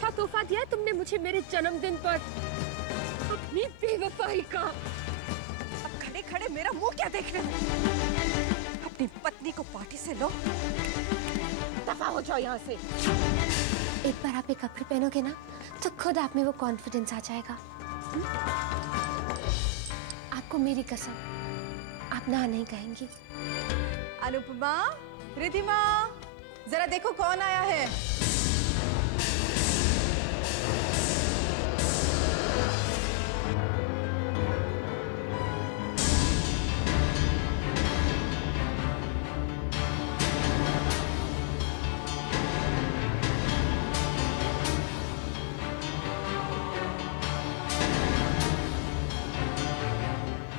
अच्छा तोहफा दिया है तुमने मुझे मेरे जन्मदिन पर, अपनी बेवफाई का। अब खड़े खड़े मेरा मुंह क्या देख रहे हो? अपनी पत्नी को पार्टी से लो, दफा हो जाओ यहाँ से। एक बार आप ये कपड़े पहनोगे ना तो खुद आप में वो कॉन्फिडेंस आ जाएगा। आपको मेरी कसम, आप ना नहीं कहेंगी। अनुपमा, रिधिमा, जरा देखो कौन आया है।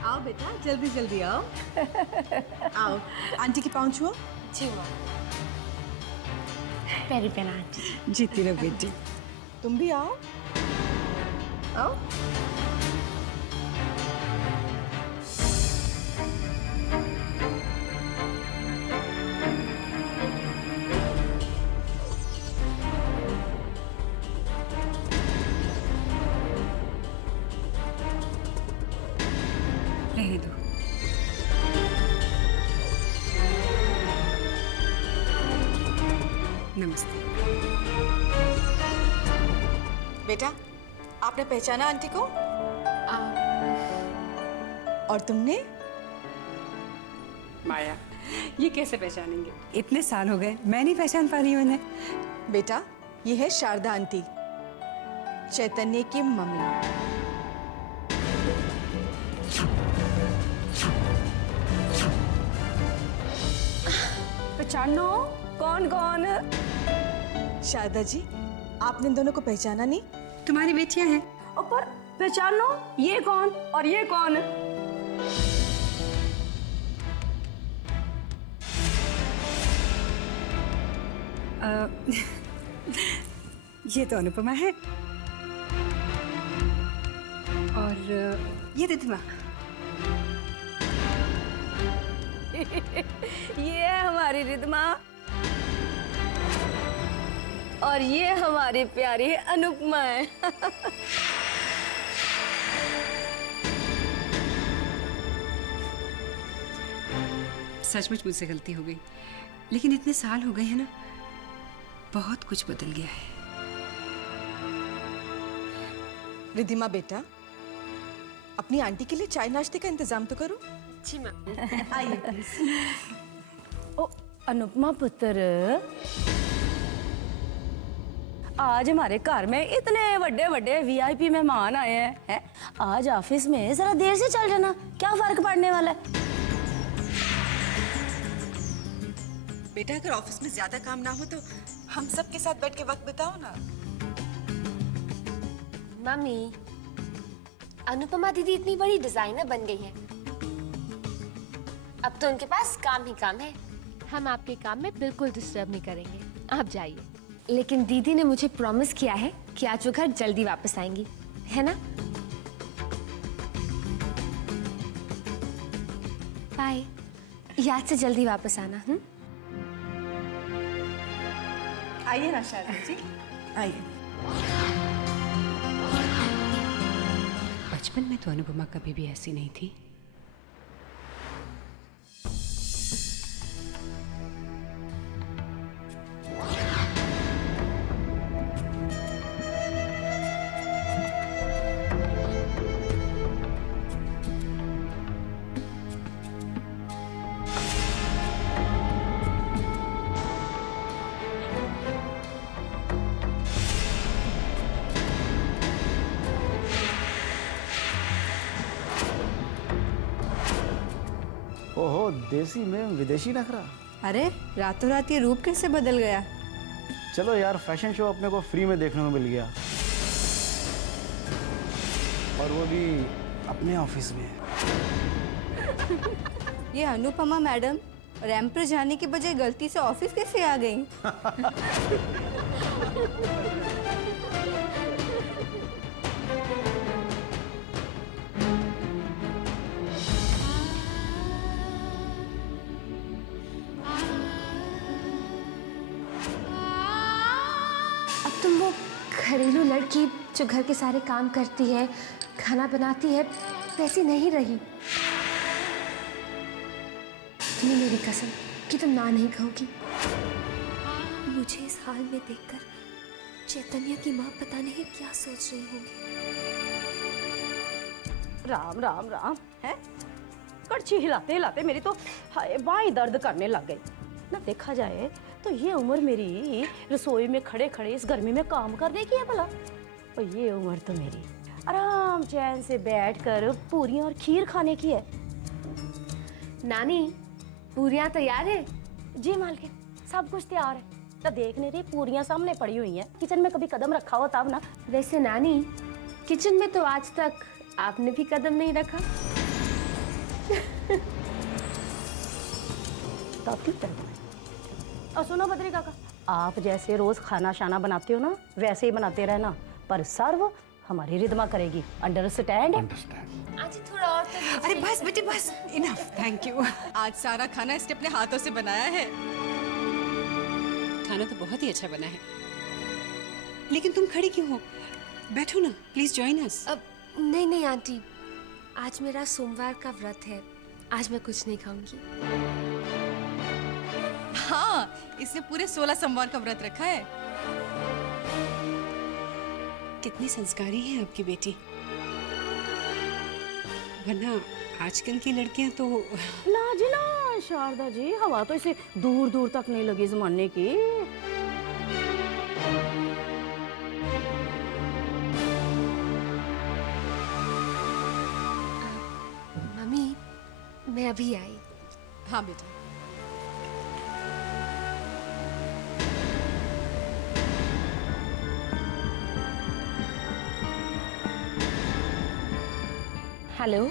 आओ बेटा, जल्दी जल्दी आओ। आओ, आंटी की पाँव छुओ। जी माँ। पैरी पहना आंटी। जीती रहो बेटी। तुम भी आओ, आओ। रहने दो। नमस्ते। बेटा, आपने पहचाना आंटी को? और तुमने? माया, ये कैसे पहचानेंगे? इतने साल हो गए, मैं नहीं पहचान पा रही हूँ इन्हें। बेटा, ये है शारदा आंटी, चैतन्य की मम्मी। पहचानो? कौन कौन? शारदा जी, आपने इन दोनों को पहचाना नहीं? तुम्हारी बेटियां हैं। पर पहचानो, ये कौन और ये कौन? ये तो अनुपमा है और ये रिधिमा। ये है हमारी रिधिमा और ये हमारी प्यारी अनुपमा है। सचमुच मुझसे गलती हो गई, लेकिन इतने साल हो गए हैं ना, बहुत कुछ बदल गया है। रिधिमा बेटा, अपनी आंटी के लिए चाय नाश्ते का इंतजाम तो करो। जी माँ। आइए प्लीज। ओ अनुपमा पुत्र, आज हमारे घर में इतने बड़े बड़े वीआईपी मेहमान आए हैं। आज ऑफिस में जरा देर से चल जाना, क्या फर्क पड़ने वाला है? बेटा, अगर ऑफिस में ज्यादा काम ना हो तो हम सब के साथ बैठ के वक्त बिताओ ना। मम्मी, अनुपमा दीदी इतनी बड़ी डिजाइनर बन गई है, अब तो उनके पास काम ही काम है। हम आपके काम में बिल्कुल डिस्टर्ब नहीं करेंगे, आप जाइए। लेकिन दीदी ने मुझे प्रॉमिस किया है कि आज वो घर जल्दी वापस आएंगी, है ना? बाय। याद से जल्दी वापस आना। आइए ना शारदा जी, आइए। बचपन में तो अनुपमा कभी भी ऐसी नहीं थी। ओहो, देसी में विदेशी नखरा। अरे रातों रात ये रूप कैसे बदल गया? चलो यार, फैशन शो अपने को फ्री में देखने को मिल गया, और वो भी अपने ऑफिस में। ये अनुपमा मैडम रैंप पर जाने के बजाय गलती से ऑफिस कैसे आ गई? घरेलू लड़की जो घर के सारे काम करती है, खाना बनाती है, वैसी नहीं रही। तुम्हें मेरी कसम कि तुम ना नहीं कहोगी। मुझे इस हाल में देखकर चैतन्य की माँ पता नहीं क्या सोच रही होगी। राम राम राम है। कड़छी हिलाते हिलाते मेरी तो हाय बाएं दर्द करने लग गई ना। देखा जाए तो ये उम्र मेरी रसोई में खड़े खड़े इस गर्मी में काम करने की है भला, और ये उम्र तो मेरी आराम चैन से बैठकर पूरियां और खीर खाने की है। नानी, पूरियां तैयार है? जी मालकिन, सब कुछ तैयार है। तो देखने रही पूरियां सामने पड़ी हुई हैं। किचन में कभी कदम रखा हो तब ना। वैसे नानी, किचन में तो आज तक आपने भी कदम नहीं रखा। तब क्यों करना है? और सुनो बद्री काका, आप जैसे रोज खाना शाना बनाते हो ना, वैसे ही बनाते रहना, पर सर्व हमारी रिद्मा करेगी। अंडरस्टैंड? आज थोड़ा और तो अरे बस बेटी बस, इनफ, थैंक यू। आज सारा खाना इसने अपने हाथों से बनाया है। खाना तो बहुत ही अच्छा बना है, लेकिन तुम खड़ी क्यों हो? बैठो ना, प्लीज जॉइन अस। अब नहीं नहीं आंटी, आज मेरा सोमवार का व्रत है, आज मैं कुछ नहीं खाऊंगी। हाँ, इसने पूरे 16 सोमवार का व्रत रखा है। कितनी संस्कारी है आपकी बेटी, वरना आजकल की लड़कियां तो ना जी ना शारदा जी, हवा तो इसे दूर दूर तक नहीं लगी जमाने की। मम्मी, मैं अभी आई। हाँ बेटा। हेलो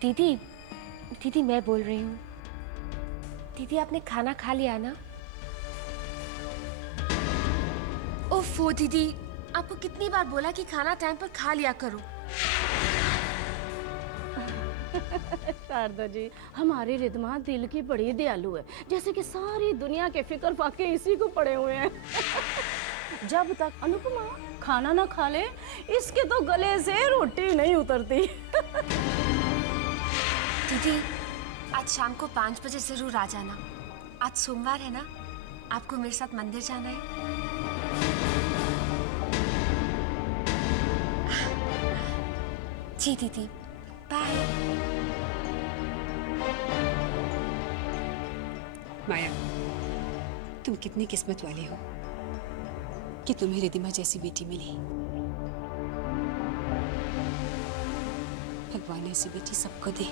दीदी, दीदी मैं बोल रही हूँ। दीदी आपने खाना खा लिया ना? ओफो दीदी, आपको कितनी बार बोला कि खाना टाइम पर खा लिया करो। शारदा जी, हमारी रिद्मा दिल की बड़ी दयालु है, जैसे कि सारी दुनिया के फिक्र फाके इसी को पड़े हुए हैं। जब तक अनुपमा खाना ना खा ले, इसके तो गले से रोटी नहीं उतरती। दीदी, आज शाम को 5 बजे जरूर आ जाना। आज सोमवार है ना, आपको मेरे साथ मंदिर जाना है। जी दीदी, बाय। माया, तुम कितनी किस्मत वाली हो कि तुम्हें रिद्धिमा जैसी बेटी मिली। भगवान ऐसी बेटी सबको दे।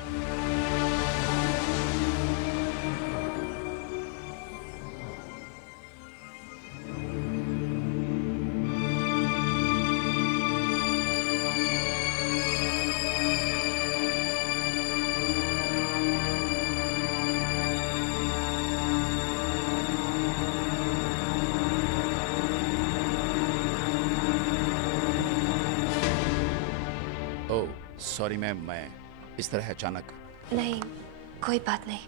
ओह सॉरी मैम, मैं इस तरह अचानक। नहीं, कोई बात नहीं।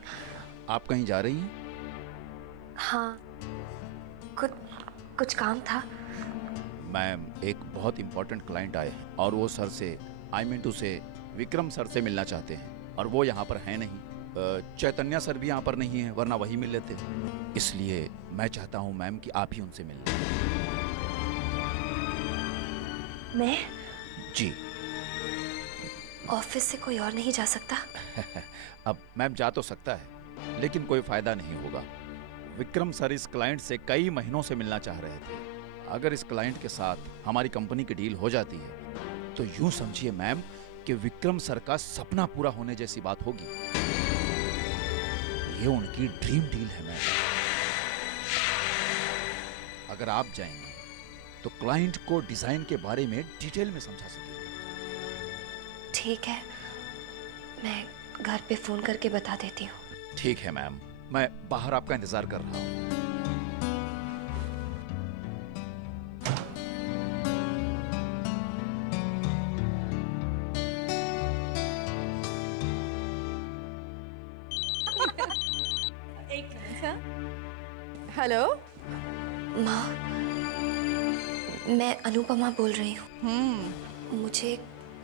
आप कहीं जा रही हैं? हाँ, कुछ काम था। मैम, एक बहुत इंपॉर्टेंट क्लाइंट आए हैं और वो सर से, आई मीन टू से विक्रम सर से मिलना चाहते हैं, और वो यहाँ पर हैं नहीं। चैतन्य सर भी यहाँ पर नहीं है, वरना वही मिल लेते। इसलिए मैं चाहता हूँ मैम कि आप ही उनसे मिल लें। मैं जी। ऑफिस से कोई और नहीं जा सकता? अब मैम जा तो सकता है, लेकिन कोई फायदा नहीं होगा। विक्रम सर इस क्लाइंट से कई महीनों से मिलना चाह रहे थे। अगर इस क्लाइंट के साथ हमारी कंपनी की डील हो जाती है तो यूं समझिए मैम कि विक्रम सर का सपना पूरा होने जैसी बात होगी। ये उनकी ड्रीम डील है मैम। अगर आप जाएंगे तो क्लाइंट को डिजाइन के बारे में डिटेल में समझा सकेंगे। ठीक है, मैं घर पे फोन करके बता देती हूँ। ठीक है मैम, मैं बाहर आपका इंतजार कर रहा हूँ। हेलो माँ, मैं अनुपमा बोल रही हूँ। मुझे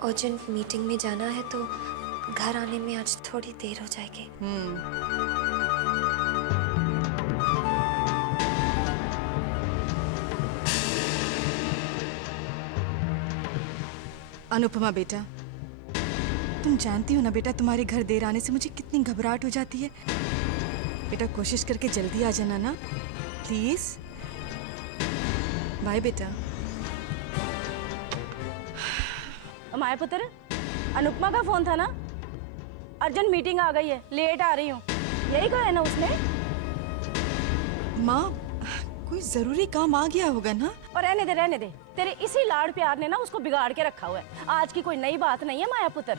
अर्जेंट मीटिंग में जाना है तो घर आने में आज थोड़ी देर हो जाएगी। अनुपमा बेटा, तुम जानती हो ना बेटा, तुम्हारे घर देर आने से मुझे कितनी घबराहट हो जाती है। बेटा कोशिश करके जल्दी आ जाना ना, प्लीज। बाय बेटा। माया पुत्र, अनुपमा का फोन था ना? अर्जेंट मीटिंग आ गई है, लेट आ रही हूँ, यही कहा है ना उसने? माँ, कोई जरूरी काम आ गया होगा ना? और रहने दे, तेरे इसी लाड़ प्यार ने ना उसको बिगाड़ के रखा हुआ है। आज की कोई नई बात नहीं है माया पुत्र।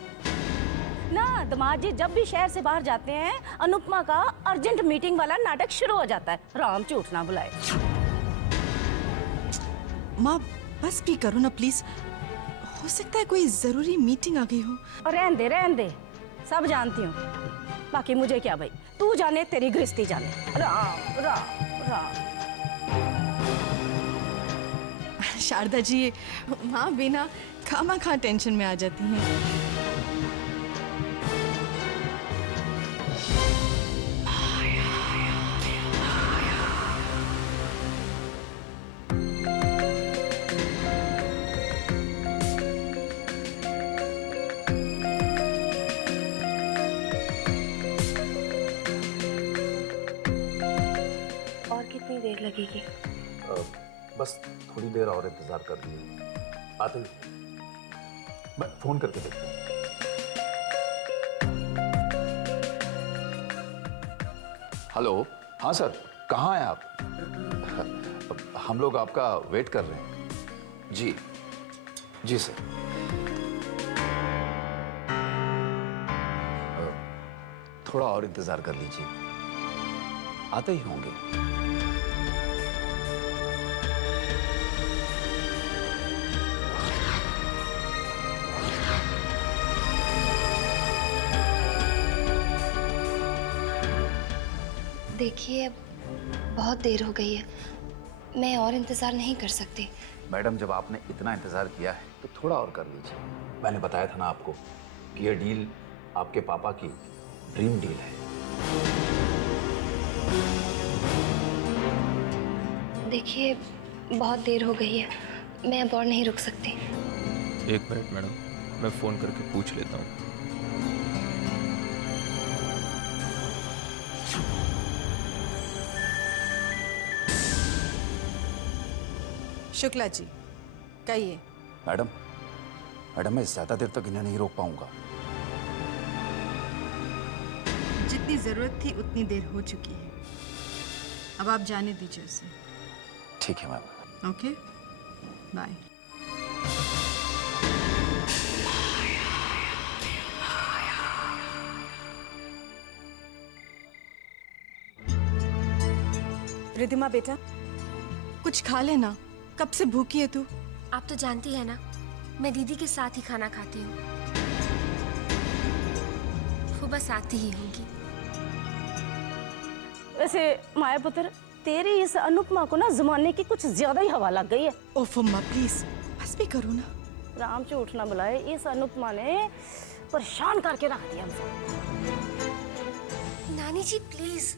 ना दामाद जी जब भी शहर से बाहर जाते हैं, अनुपमा का अर्जेंट मीटिंग वाला नाटक शुरू हो जाता है। राम झूठ ना बुलाए। माँ बस भी करो ना प्लीज, हो सकता है कोई जरूरी मीटिंग आ गई हो। और रहने दे, सब जानती हूँ। बाकी मुझे क्या भाई, तू जाने तेरी गृहस्थी जाने। राम राम राम। शारदा जी, माँ बिना खामा टेंशन में आ जाती हैं। और कितनी देर लगेगी? बस थोड़ी देर और इंतजार कर लीजिए, आते ही मैं फोन करके देखता हूँ। हेलो, हाँ सर, कहाँ हैं आप? हम लोग आपका वेट कर रहे हैं। जी जी सर। थोड़ा और इंतजार कर लीजिए, आते ही होंगे। देखिए, अब बहुत देर हो गई है, मैं और इंतज़ार नहीं कर सकती। मैडम, जब आपने इतना इंतजार किया है तो थोड़ा और कर लीजिए। मैंने बताया था ना आपको कि यह डील आपके पापा की ड्रीम डील है। देखिए, बहुत देर हो गई है, मैं अब और नहीं रुक सकती। एक मिनट मैडम, मैं फ़ोन करके पूछ लेता हूँ। शुक्ला जी, कहिए। मैडम, मैं ज्यादा देर तक इन्हें नहीं रोक पाऊंगा। जितनी जरूरत थी उतनी देर हो चुकी है, अब आप जाने दीजिए उसे। ठीक है मैम। Okay, bye. रिद्धिमा बेटा, कुछ खा लेना, कब से भूखी है तू? आप तो जानती है ना, मैं दीदी के साथ ही खाना खाती हूँ। वो बस आती ही होंगी। वैसे माया पुत्र, तेरी इस अनुपमा को ना जमाने की कुछ ज्यादा ही हवा लग गई है। ओफ अम्मा प्लीज, बस भी करो ना। राम झूठ ना बुलाए, इस अनुपमा ने परेशान करके रख दिया हमसे। नानी जी प्लीज।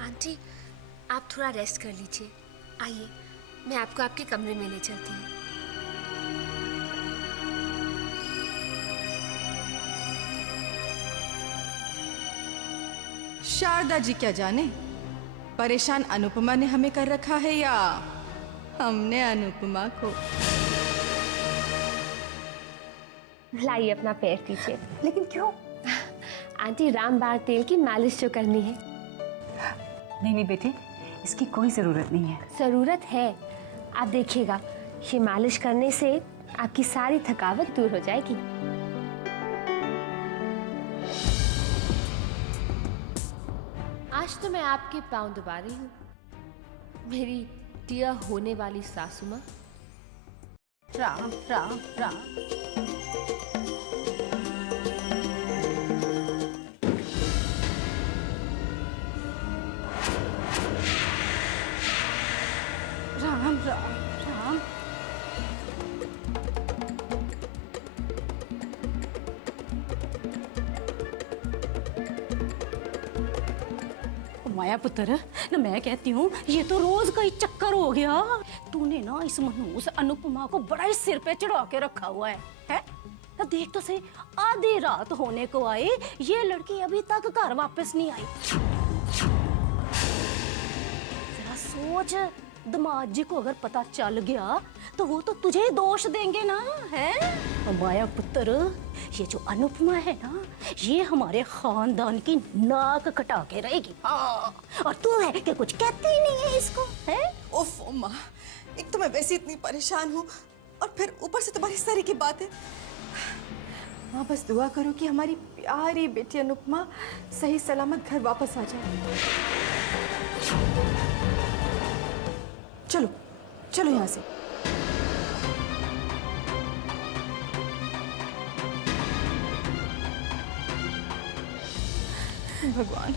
आंटी, आप थोड़ा रेस्ट कर लीजिए। आइए, मैं आपको आपके कमरे में ले चलती हूँ। शारदा जी क्या जाने, परेशान अनुपमा ने हमें कर रखा है या हमने अनुपमा को। लाइए अपना पैर दीजिए। लेकिन क्यों? आंटी, रामबाण तेल की मालिश जो करनी है। नहीं बेटे, इसकी कोई ज़रूरत नहीं है। ज़रूरत है, आप देखिएगा, ये मालिश करने से आपकी सारी थकावट दूर हो जाएगी। आज तो मैं आपके पाँव दबा रही हूँ, मेरी डियर होने वाली सासू माँ। राम राम राम। माया पुत्र ना, मैं कहती हूँ ये तो रोज का ही चक्कर हो गया। तूने ना इस मनहूस अनुपमा को बड़ा ही सिर पे चढ़ा के रखा हुआ है? ना देख तो सही, आधी रात होने को आई, ये लड़की अभी तक घर वापस नहीं आई। जरा सोच, दामाद जी को अगर पता चल गया तो वो तो तुझे ही दोष देंगे ना, है? माया पुत्र, ये जो अनुपमा है ना, ये हमारे खानदान की नाक कटा के रहेगी। हाँ, और तू है कि कुछ कहती ही नहीं है इसको, है? ओफ माँ, एक तो मैं वैसे इतनी परेशान हूँ और फिर ऊपर से तुम्हारी इस तरह की बातें। माँ बस दुआ करो कि हमारी प्यारी बेटी अनुपमा सही सलामत घर वापस आ जाए। चलो चलो यहाँ से। भगवान,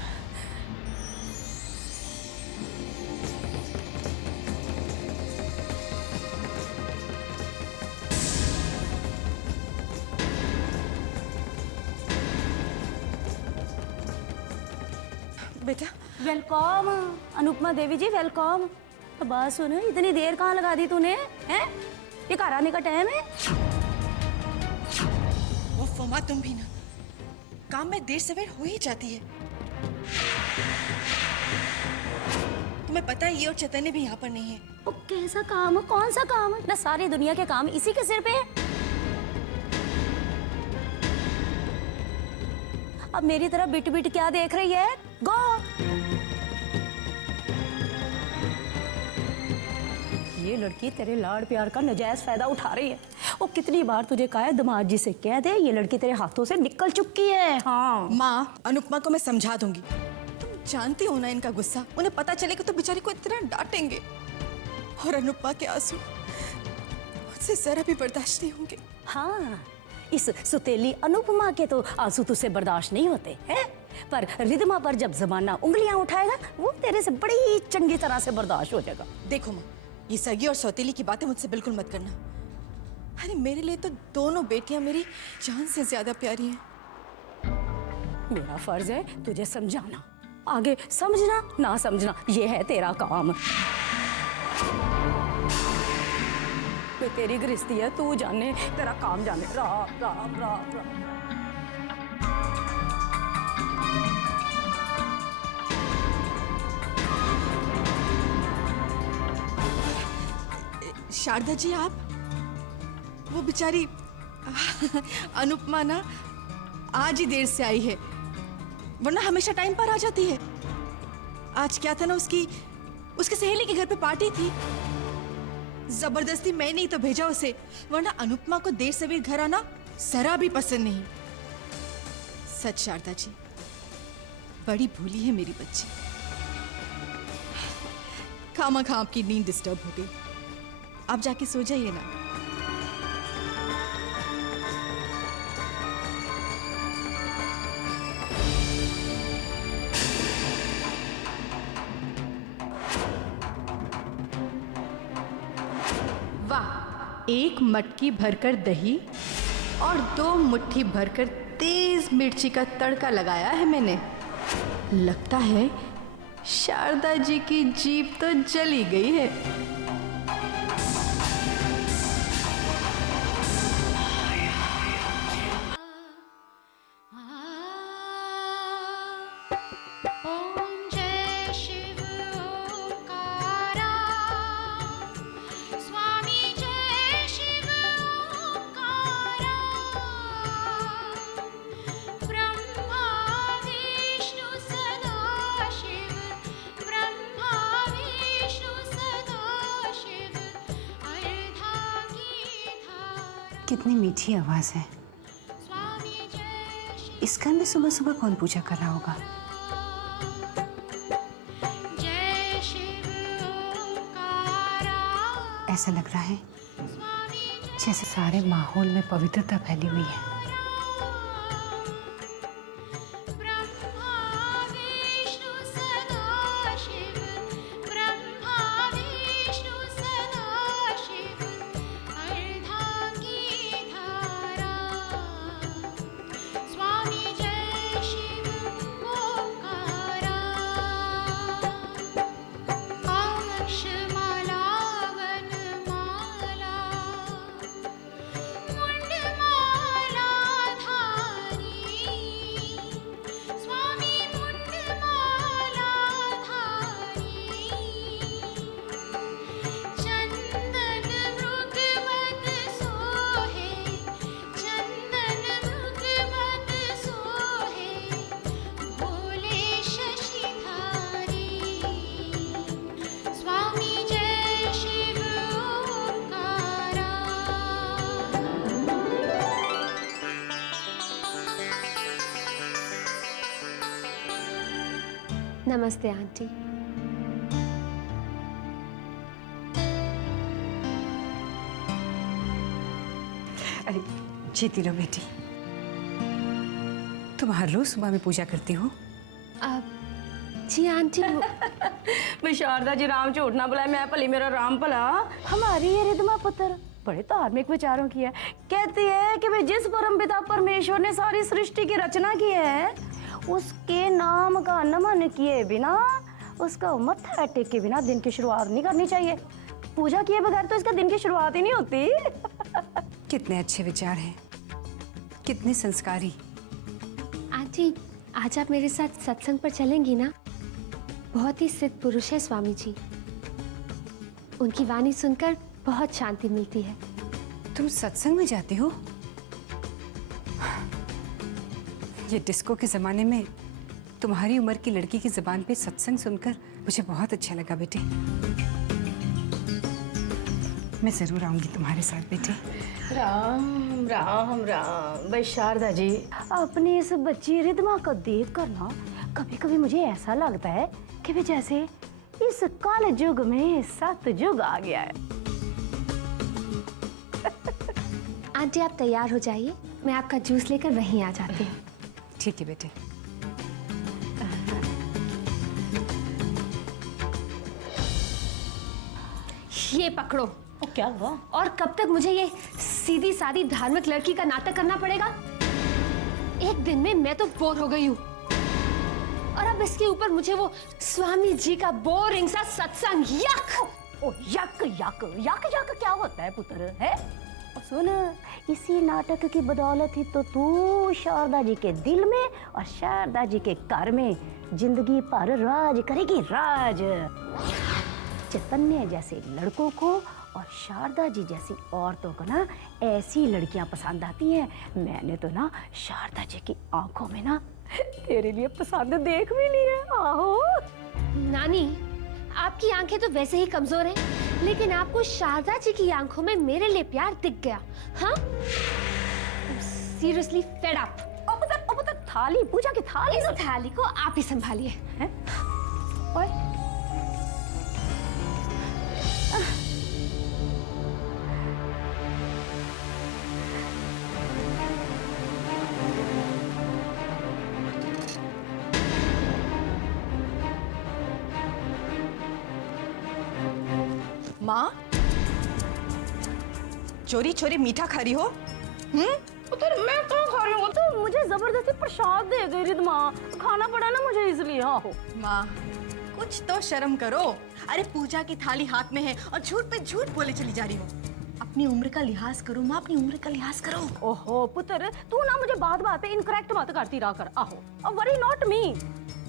बेटा वेलकम अनुपमा देवी जी, वेलकम। बात सुन, इतनी देर कहाँ लगा दी तूने, हैं? ये घर आने का टाइम है? वो फमा, तुम भी ना, काम में देर सवेर हो ही जाती है। तुम्हें पता है ये और चैतन्य भी यहाँ पर नहीं है। वो कैसा काम है, कौन सा काम है? ना सारी दुनिया के काम इसी के सिर पे है। अब मेरी तरफ बिट बिट क्या देख रही है? गो। ये लड़की तेरे लाड़ प्यार का नजायज फायदा उठा रही है। वो कितनी बार तुझे कहा है दामाद जी से कह दे ये लड़की तेरे हाथों से निकल चुकी है। हाँ माँ, अनुपमा को मैं समझा दूंगी। तुम जानती हो ना इनका गुस्सा, उन्हें पता चलेगा तो बेचारी को इतना डांटेंगे। और अनुपमा के आंसू मुझसे जरा भी बर्दाश्त नहीं होंगे। हाँ, इस सुतेली अनुपमा के तो आंसू तुझसे बर्दाश्त नहीं होते हैं, पर रिदमा पर जब जमाना उंगलियां उठाएगा वो तेरे से बड़ी चंगी तरह से बर्दाश्त हो जाएगा। देखो माँ, ये सगी और सौतेली की बातें मुझसे बिल्कुल मत करना। अरे मेरे लिए तो दोनों बेटियां मेरी जान से ज्यादा प्यारी हैं। मेरा फर्ज है तुझे समझाना, आगे समझना ना समझना ये है तेरा काम। तो तेरी गृहस्थी है, तू जाने, तेरा काम जाने। राम राम राम राम। शारदा जी, आप वो बेचारी अनुपमा ना आज ही देर से आई है, वरना हमेशा टाइम पर आ जाती है। आज क्या था ना, उसकी सहेली के घर पे पार्टी थी। जबरदस्ती मैं नहीं तो भेजा उसे, वरना अनुपमा को देर सवेर घर आना जरा भी पसंद नहीं। सच शारदा जी, बड़ी भूली है मेरी बच्ची। खामा आपकी नींद डिस्टर्ब हो गई, आप जाके सो जाइए ना। वाह, एक मटकी भरकर दही और 2 मुट्ठी भरकर तेज मिर्ची का तड़का लगाया है मैंने। लगता है शारदा जी की जीभ तो जली गई है। कितनी मीठी आवाज है। इस घर में सुबह सुबह कौन पूजा कर रहा होगा? ऐसा लग रहा है जैसे सारे माहौल में पवित्रता फैली हुई है। नमस्ते आंटी। अरे जीती रहो बेटी। तुम हर रोज सुबह में पूजा करती हो? जी आंटी मैं शारदा जी राम झूठ ना बुलाए, मैं भली मेरा राम भला। हमारी ये रिधमा पुत्र बड़े धार्मिक विचारों की है। कहती है कि भाई जिस परमपिता परमेश्वर ने सारी सृष्टि की रचना की है, उसके नाम का नमन किए बिना, उसका मत्था टेके बिना दिन की शुरुआत नहीं करनी चाहिए। पूजा किए बगैर तो इसका दिन की शुरुआत ही नहीं होती। कितने अच्छे विचार हैं, कितने संस्कारी। आंटी आज आप मेरे साथ सत्संग पर चलेंगी ना? बहुत ही सिद्ध पुरुष है स्वामी जी। उनकी वाणी सुनकर बहुत शांति मिलती है। तुम सत्संग में जाते हो? ये डिस्को के जमाने में तुम्हारी उम्र की लड़की की जुबान पे सत्संग सुनकर मुझे बहुत अच्छा लगा बेटे। मैं जरूर आऊंगी तुम्हारे साथ बेटे। राम राम राम। भाई शारदा जी, अपनी इस बच्ची रिधमा को देख कर ना कभी कभी मुझे ऐसा लगता है कि भी जैसे इस काल युग में सतयुग आ गया है। आंटी आप तैयार हो जाइए, मैं आपका जूस लेकर वहीं आ जाती हूँ। ठीक है बेटे। ये पकड़ो। क्या हुआ? और कब तक मुझे ये सीधी सादी धार्मिक लड़की का नाटक करना पड़ेगा? एक दिन में मैं तो बोर हो गई हूँ, और अब इसके ऊपर मुझे वो स्वामी जी का बोरिंग सा सत्संग। यक! ओ यक यक यक यक क्या होता है पुत्र है? और सुन, इसी नाटक की बदौलत ही तो तू शारदा जी के दिल में और शारदा जी के घर में जिंदगी भर राज करेगी, राज। चैतन्य जैसे लड़कों को और शारदा जी जैसी औरतों को ना ऐसी लड़कियां पसंद आती हैं। मैंने तो ना शारदा जी की आंखों में ना तेरे लिए पसंद देख भी ली है। आहो नानी, आपकी आंखें तो वैसे ही कमजोर हैं, लेकिन आपको शारदा जी की आंखों में मेरे लिए प्यार दिख गया। हाँ? Seriously fed up. अब थाली, पूजा की थाली। इस थाली को आप ही संभालिए। हैं? ओए माँ, चोरी चोरी मीठा खा रही हो? पुत्र मैं कहाँ खा रही हूँ? तो मुझे जबरदस्ती प्रसाद दे गई रिधमा, खाना पड़ा ना मुझे इसलिए। आहो माँ, कुछ तो शर्म करो। अरे पूजा की थाली हाथ में है और झूठ पे झूठ बोले चली जा रही हो। अपनी उम्र का लिहाज करो माँ, अपनी उम्र का लिहाज करो। ओहो पुत्र, तू ना मुझे बात बात पे इनकरेक्ट मत करती रहा कर। आहो, अब वरी नॉट मी।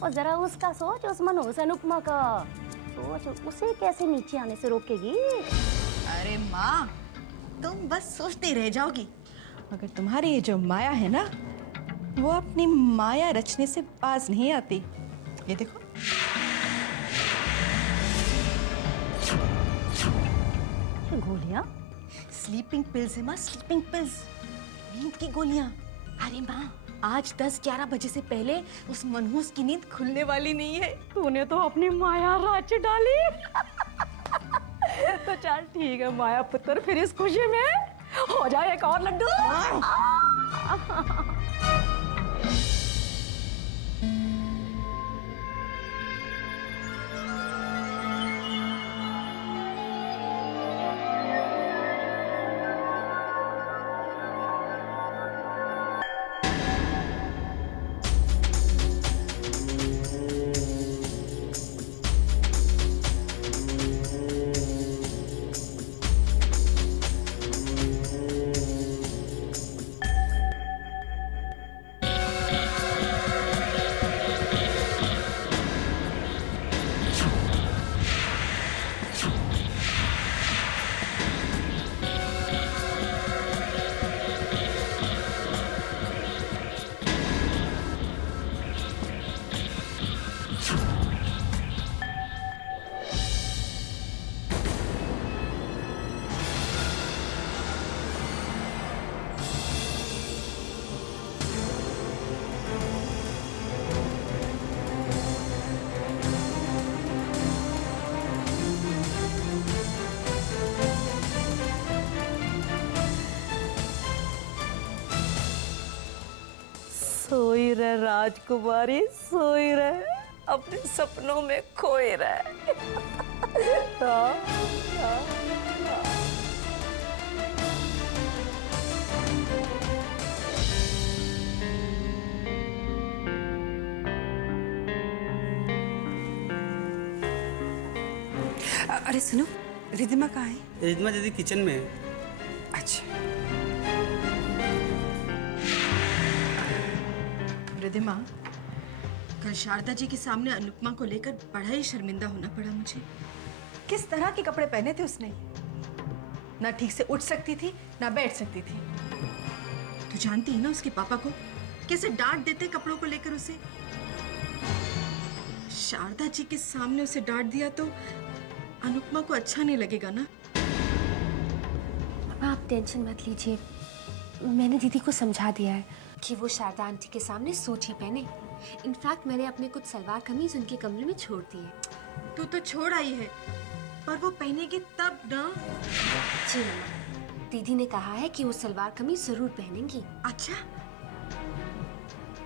और जरा उसका सोच, उस मनोज अनुपमा का सोच, उसे कैसे नीचे आने से रोकेगी? अरे माँ, तुम बस सोचती रह जाओगी, मगर तुम्हारी ये जो माया है ना, वो अपनी माया रचने से बाज नहीं आती। ये देखो, ये गोलियां स्लीपिंग पिल्स है माँ, स्लीपिंग पिल्स, नींद की गोलियां। अरे माँ, आज 10-11 बजे से पहले उस मनहूस की नींद खुलने वाली नहीं है। तूने तो अपनी माया रच डाली। तो चल ठीक है माया पुत्र, फिर इस खुशी में हो जाए एक और लड्डू। रहे राजकुमारी, सोई रहे, अपने सपनों में खोई रहे। हाँ, हाँ, हाँ। अरे सुनो, रिद्धिमा कहाँ है? रिद्धिमा दीदी किचन में है। अच्छा। रिद्धिमा, कल शारदा जी के सामने अनुपमा को लेकर बड़ा ही शर्मिंदा होना पड़ा मुझे। किस तरह के कपड़े पहने थे उसने? ना ठीक से उठ सकती थी, ना बैठ सकती थी। तू जानती है ना उसके पापा को कैसे डांट देते कपड़ों को लेकर उसे। शारदा जी के सामने उसे डांट दिया तो अनुपमा को अच्छा नहीं लगेगा ना। आप टेंशन मत लीजिए, मैंने दीदी को समझा दिया है कि वो शारदा आंटी के सामने सूट ही पहने। इनफैक्ट मैंने अपने कुछ सलवार कमीज उनके कमरे में छोड़ दी है। तू तो छोड़ आई है, पर वो पहनेगी तब ना। जी मम्मा, दीदी ने कहा है कि वो सलवार कमीज जरूर पहनेंगी। अच्छा,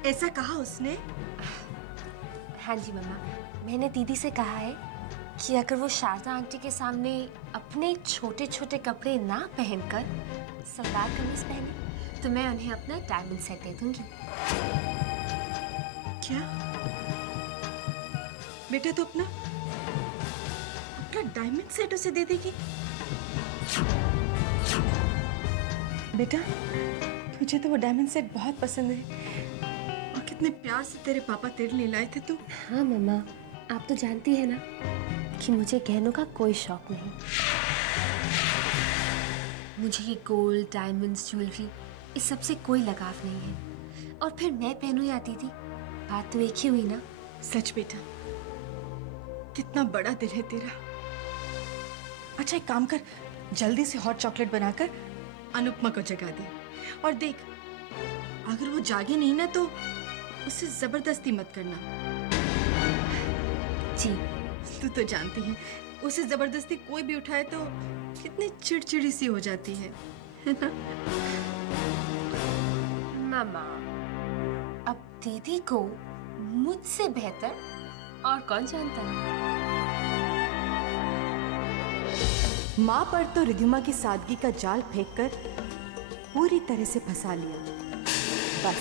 ऐसा कहा उसने? हाँ जी मम्मा, मैंने दीदी से कहा है कि अगर वो शारदा आंटी के सामने अपने छोटे छोटे कपड़े ना पहनकर सलवार कमीज पहने तो मैं उन्हें अपना डायमंड सेट दे दूंगी। क्या बेटा, तो अपना डायमंड सेट उसे दे देगी? बेटा, मुझे तो वो डायमंड सेट बहुत पसंद है और कितने प्यार से तेरे पापा तेरे लिए लाए थे। तू हाँ मम्मा, आप तो जानती है ना कि मुझे गहनों का कोई शौक नहीं। मुझे ये गोल्ड, डायमंड्स, ज्वेलरी इस सब से कोई लगाव नहीं है। और फिर मैं पहनूं या दीदी, बात तो एक ही हुई ना। सच बेटा, कितना बड़ा दिल है तेरा। अच्छा, एक काम कर, जल्दी से हॉट चॉकलेट बनाकर अनुपमा को जगा दे। और देख, अगर वो जागे नहीं ना तो उसे जबरदस्ती मत करना। जी। तू तो जानती है, उसे जबरदस्ती कोई भी उठाए तो कितनी चिड़चिड़ी सी हो जाती है ना? मामा, अब दीदी को मुझसे बेहतर और कौन जानता है। माँ पर तो रिद्धिमा की सादगी का जाल फेंककर पूरी तरह से फंसा लिया। बस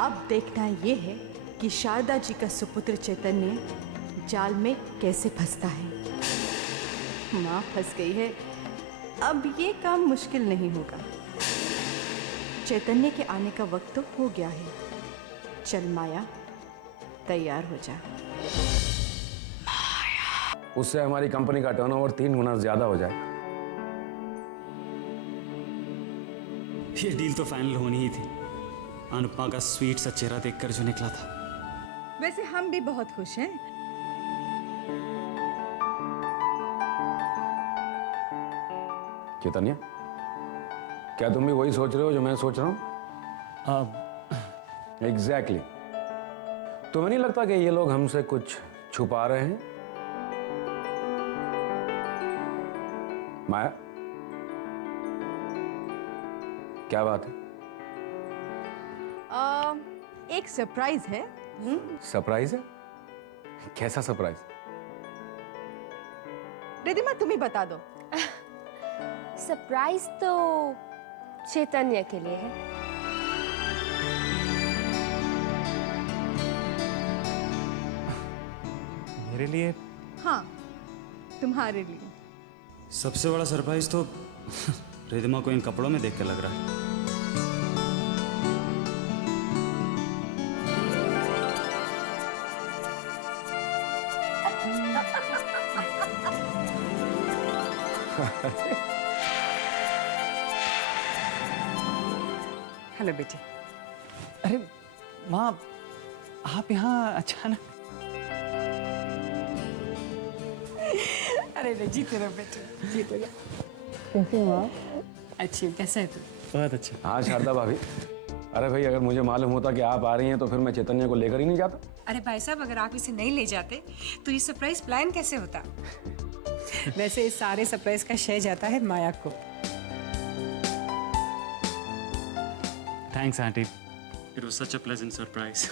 अब देखना ये है कि शारदा जी का सुपुत्र चैतन्य जाल में कैसे फंसता है। माँ फंस गई है, अब ये काम मुश्किल नहीं होगा। चैतन्य के आने का वक्त तो हो गया है। चल माया, तैयार हो जा। उससे हमारी कंपनी का टर्नओवर 3 गुना ज्यादा हो जाए। ये डील तो फाइनल होनी ही थी। अनुपमा का स्वीट सा चेहरा देखकर जो निकला था। वैसे हम भी बहुत खुश हैं। चैतन्य, क्या तुम भी वही सोच रहे हो जो मैं सोच रहा हूं? एग्जैक्टली। तुम्हें नहीं लगता कि ये लोग हमसे कुछ छुपा रहे हैं? माया, क्या बात है? एक सरप्राइज है। सरप्राइज है? कैसा सरप्राइज? रिद्धिमा, तुम ही बता दो। सरप्राइज तो चैतन्य के लिए है। मेरे लिए? हाँ, तुम्हारे लिए। सबसे बड़ा सरप्राइज तो रिद्धिमा को इन कपड़ों में देख के लग रहा है। हेलो बेटी। अरे माँ, आप यहाँ अचानक? अरे नहीं, जीते रहो बेटे, जीते रहो। कैसे हो आप? अच्छी, कैसा है तू? बहुत अच्छा। हाँ शारदा भाभी, अरे भाई, अगर मुझे मालूम होता कि आप आ रही हैं तो फिर मैं चैतन्य को लेकर ही नहीं जाता। अरे भाई साहब, अगर आप इसे नहीं ले जाते तो ये सरप्राइज प्लान कैसे होता? वैसे इस सारे सरप्राइज का श्रेय जाता है माया को। Thanks aunty, It was such a pleasant surprise.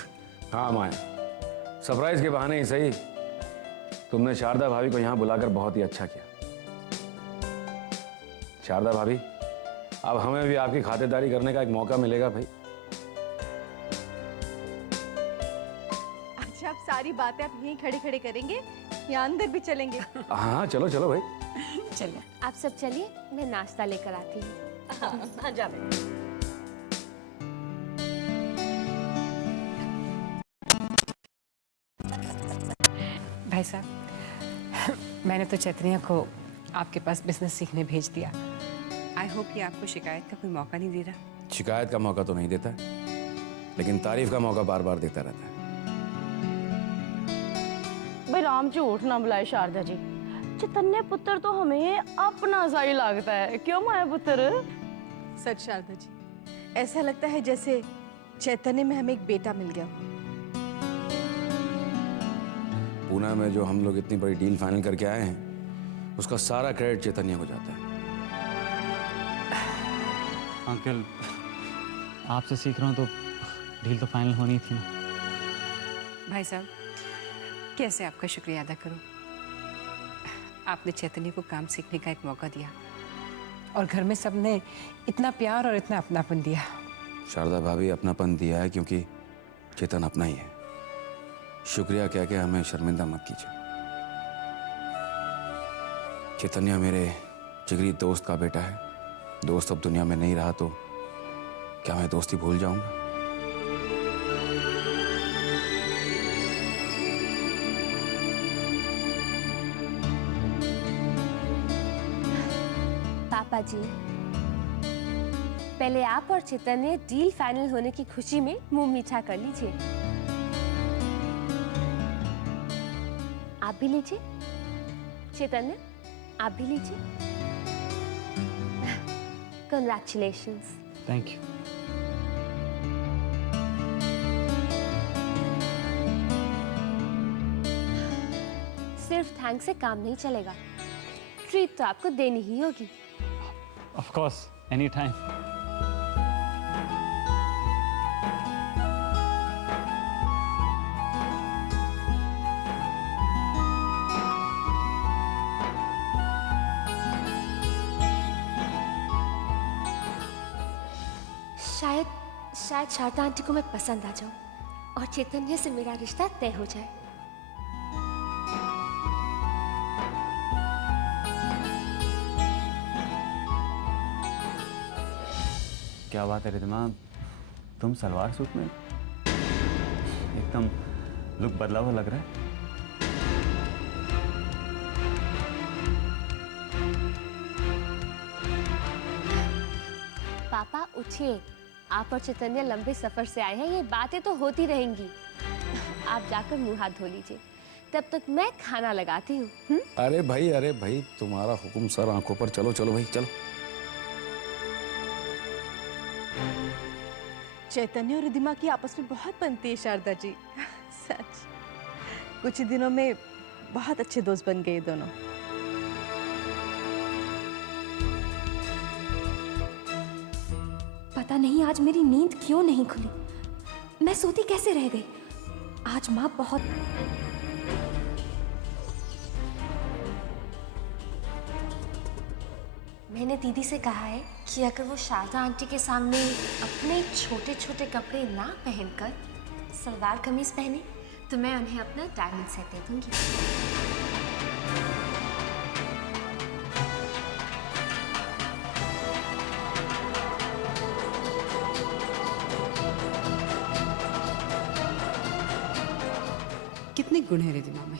हाँ माए, सरप्राइज के बहाने ही सही, तुमने शारदा भाभी को यहाँ बुलाकर बहुत ही अच्छा किया। शारदा भाभी, अब हमें भी आपकी खातिरदारी करने का एक मौका मिलेगा भाई। अच्छा, आप सारी बातें आप यहीं खड़े खड़े करेंगे या अंदर भी चलेंगे? हाँ चलो चलो भाई। चलिए। आप सब चलिए, मैं नाश्ता लेकर आती हूँ। हाँ जा बेटा। भाई साहब, मैंने तो चैतन्या को आपके पास बिजनेस सीखने भेज दिया। आई होप ये आपको शिकायत का कोई मौका नहीं दे रहा। शिकायत का मौका तो नहीं देता है, लेकिन तारीफ का मौका बार बार देता रहता है। भाई राम झूठ ना बुलाए शारदा जी, चैतन्य पुत्र तो हमें अपना सा ही लगता है, क्यों माया पुत्र? सच शारदा जी, ऐसा लगता है जैसे चैतन्य में हमें एक बेटा मिल गया। पूना में जो हम लोग इतनी बड़ी डील फाइनल करके आए हैं, उसका सारा क्रेडिट चैतन्य को जाता है। अंकल, आपसे सीख रहा हूँ तो डील तो फाइनल होनी थी ना। भाई साहब, कैसे आपका शुक्रिया अदा करूं? आपने चैतन्य को काम सीखने का एक मौका दिया और घर में सबने इतना प्यार और इतना अपनापन दिया। शारदा भाभी, अपनापन दिया है क्योंकि चेतन अपना ही है। शुक्रिया कह के हमें शर्मिंदा मत कीजिए। चैतन्य मेरे जिगरी दोस्त का बेटा है। दोस्त अब दुनिया में नहीं रहा तो क्या मैं दोस्ती भूल जाऊंगा? पापा जी, पहले आप और चैतन्य डील फाइनल होने की खुशी में मुंह मीठा कर लीजिए। आप भी लीजिए। चैतन्य, आप भी लीजिए। Congratulations. Thank you. सिर्फ थैंक से काम नहीं चलेगा, ट्रीट तो आपको देनी ही होगी। Of course, any time. शायद शारदा आंटी को मैं पसंद आ जाऊं और चैतन्य से मेरा रिश्ता तय हो जाए। क्या बात है रिद्धिमा, तुम सलवार सूट में एकदम लुक बदला हुआ लग रहा है। पापा उठिए, आप और चैतन्य लंबे सफर से आए हैं, ये बातें तो होती रहेंगी। आप जाकर मुंह हाथ धो लीजिए, तब तक मैं खाना लगाती हूँ। अरे भाई, तुम्हारा हुक्म सर आंखों पर। चलो चलो भाई, चलो। चैतन्य और रिद्धिमा की आपस में बहुत बनती है शारदा जी। सच, कुछ ही दिनों में बहुत अच्छे दोस्त बन गए दोनों। पता नहीं आज मेरी नींद क्यों नहीं खुली, मैं सोती कैसे रह गई। आज माँ बहुत मैंने दीदी से कहा है कि अगर वो शारदा आंटी के सामने अपने छोटे छोटे कपड़े ना पहनकर सलवार कमीज पहने तो मैं उन्हें अपना डायमंड सेट दे दूंगी। कितने गुण है रिद्धिमा में,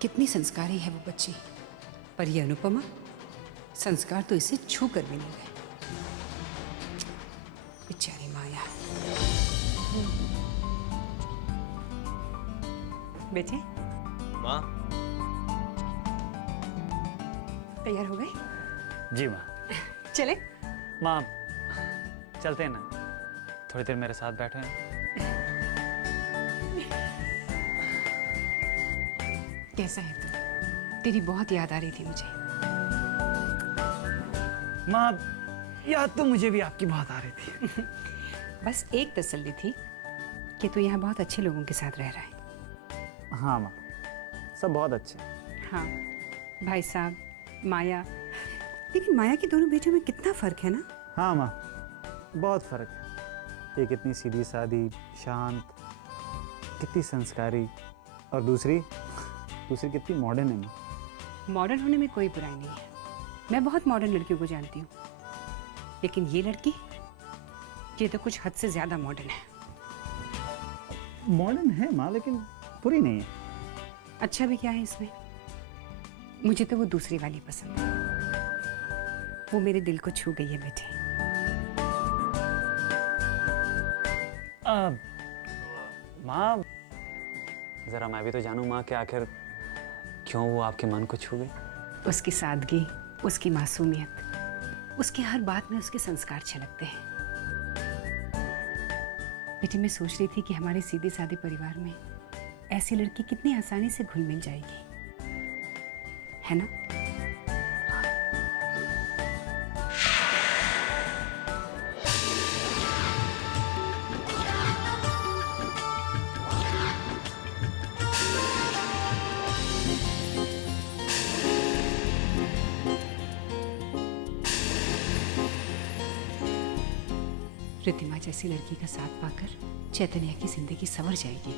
कितनी संस्कारी है वो बच्ची। पर ये अनुपमा, संस्कार तो इसे छू कर भी नहीं गए। बेचारी माया। बेटे, माँ। तैयार हो गए? जी माँ। चले? माँ, चलते हैं ना, थोड़ी देर मेरे साथ बैठो हैं। कैसा है तू? तेरी बहुत याद आ रही थी मुझे। माँ, याद तो मुझे भी आपकी बहुत आ रही थी। बस एक तसल्ली थी कि तू यहाँ बहुत अच्छे लोगों के साथ रह रहा है। हाँ माँ, सब बहुत अच्छे हैं। हाँ भाई साहब, माया, लेकिन माया के दोनों बेटियों में कितना फर्क है ना। हाँ माँ, बहुत फर्क है। एक इतनी सीधी सादी, शांत, कितनी संस्कारी, और दूसरी कितनी मॉडर्न है माँ। मॉडर्न होने में कोई बुराई नहीं है, मैं बहुत मॉडर्न लड़कियों को जानती हूँ, लेकिन ये लड़की, ये तो कुछ हद से ज्यादा मॉडर्न है। मॉडर्न है माँ, लेकिन बुरी नहीं है। अच्छा भी क्या है इसमें? मुझे तो वो दूसरी वाली पसंद है, वो मेरे दिल को छू गई है बेटे। माँ, जरा मैं भी तो जानूं माँ कि आखिर क्यों वो आपके मन को छू गई। उसकी सादगी, उसकी मासूमियत, उसकी हर बात में उसके संस्कार छलकते हैं। बेटी, मैं सोच रही थी कि हमारे सीधे सादे परिवार में ऐसी लड़की कितनी आसानी से घुल मिल जाएगी, है ना? रितिमा जैसी लड़की का साथ पाकर चैतन्य की जिंदगी संवर जाएगी।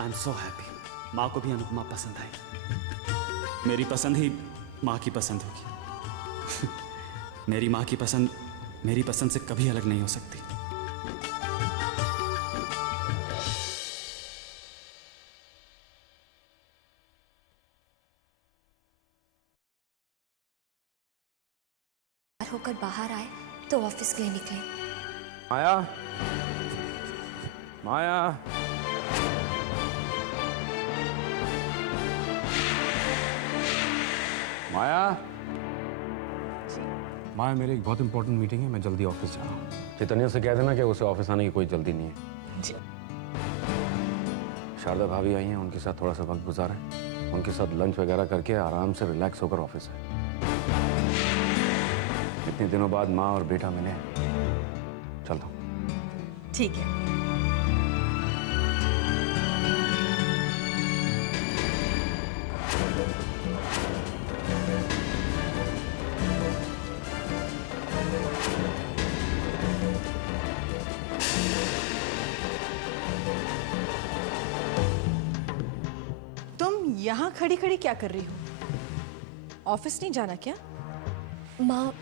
I am so happy. माँ को भी अनुपमा पसंद आई। मेरी पसंद ही माँ की पसंद होगी। मेरी माँ की पसंद मेरी पसंद से कभी अलग नहीं हो सकती। होकर बाहर आए तो ऑफिस के लिए निकले। माया, माया, माया, माया, मेरी एक बहुत इंपॉर्टेंट मीटिंग है, मैं जल्दी ऑफिस जा रहा हूँ। चैतन्य से कह देना कि उसे ऑफिस आने की कोई जल्दी नहीं है। जी। शारदा भाभी आई हैं, उनके साथ थोड़ा सा वक्त गुजारें, उनके साथ लंच वगैरह करके आराम से रिलैक्स होकर ऑफिस है। इतने दिनों बाद माँ और बेटा मिले, चलता हूँ। ठीक है। तुम यहाँ खड़ी खड़ी क्या कर रही हो? ऑफिस नहीं जाना क्या? माँ,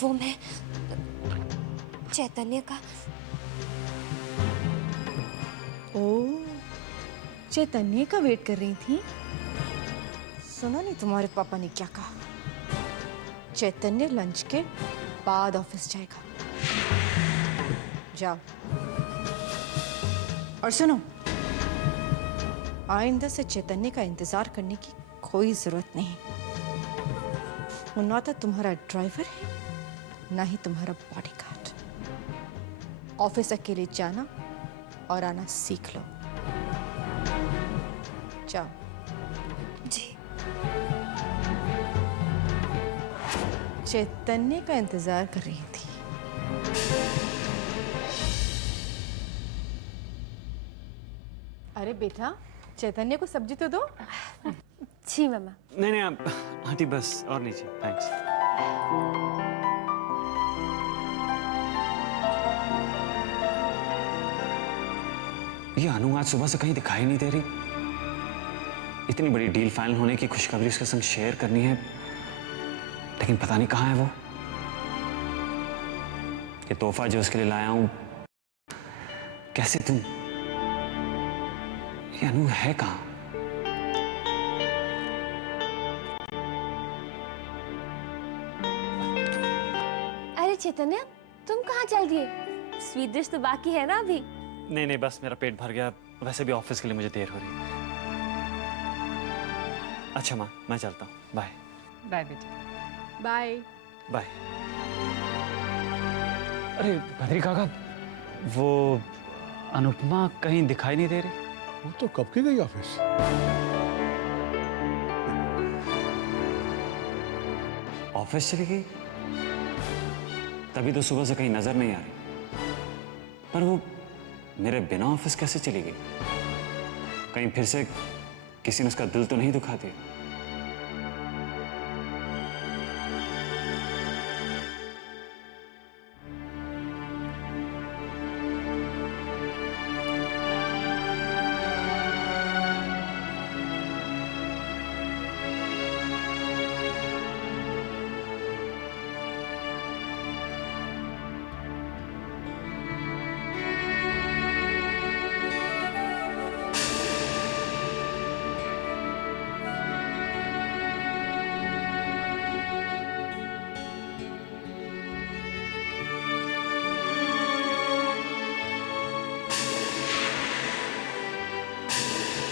वो मैं चैतन्य का। ओ, चैतन्य का वेट कर रही थी। सुना नहीं तुम्हारे पापा ने क्या कहा? चैतन्य लंच के बाद ऑफिस जाएगा। जाओ। और सुनो, आइंदा से चैतन्य का इंतजार करने की कोई जरूरत नहीं। वो ना तो तुम्हारा ड्राइवर है, ना ही तुम्हारा बॉडीगार्ड। ऑफिस अकेले जाना और आना सीख लो। जाओ। जी। चैतन्य का इंतजार कर रही थी। अरे बेटा, चैतन्य को सब्जी तो दो। जी मामा। नहीं नहीं आप आंटी, बस और नहीं चाहिए, थैंक्स। ये अनु आज सुबह से कहीं दिखाई नहीं दे रही। इतनी बड़ी डील फाइनल होने की खुशखबरी उसके संग शेयर करनी है, लेकिन पता नहीं कहाँ है वो। ये तोहफा जो उसके लिए लाया हूं, कैसे दूं? ये अनु है कहाँ? अरे चैतन्य, तुम कहाँ चल दिए? स्वीट डिश तो बाकी है ना अभी। नहीं नहीं, बस मेरा पेट भर गया। वैसे भी ऑफिस के लिए मुझे देर हो रही है। अच्छा माँ, मैं चलता हूँ। बाय। बाय बेटा। बाय। बाय। अरे भद्री काका, वो अनुपमा कहीं दिखाई नहीं दे रही। वो तो कब की गई ऑफिस। ऑफिस चली गई? तभी तो सुबह से कहीं नजर नहीं आ रही। पर वो मेरे बिना ऑफिस कैसे चली गई? कहीं फिर से किसी ने उसका दिल तो नहीं दुखा दिया?